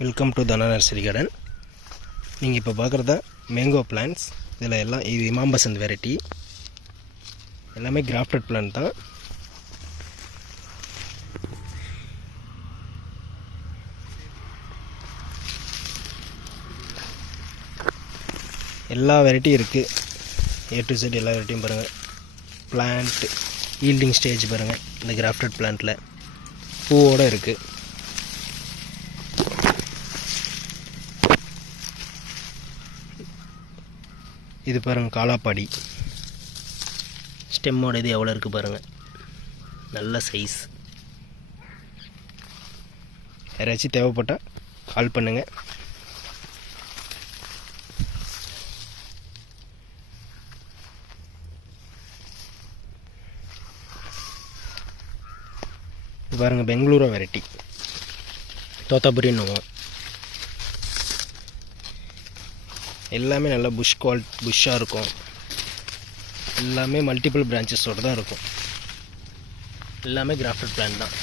Welcome to Dhana nursery garden. நீங்கள் இப்போ பார்க்குறது தான் மேங்கோ பிளான்ட்ஸ். இதில் எல்லாம் இது இமாம் பசந்த் வெரைட்டி, எல்லாமே கிராஃப்டட் பிளான்ட் தான். எல்லா வெரைட்டியும் இருக்குது, A to Z எல்லா வெரைட்டியும் பாருங்கள். பிளான்ட் ஈல்டிங் ஸ்டேஜ் பாருங்கள், இந்த கிராஃப்டட் பிளான்ட்டில் பூவோடு இருக்குது. இது பாருங்கள் காலாப்பாடி, ஸ்டெம்மோட இது எவ்வளோ இருக்குது பாருங்கள், நல்ல சைஸ். யாராச்சும் தேவைப்பட்டால் கால் பண்ணுங்கள். இது பாருங்கள் பெங்களூரா வெரைட்டி, தோத்தாபுரின்னு எல்லாமே நல்லா புஷ்ஷாக இருக்கும். எல்லாமே மல்டிபிள் பிரான்ச்சஸோடு தான் இருக்கும். எல்லாமே கிராஃப்டட் பிளான்ட் தான்.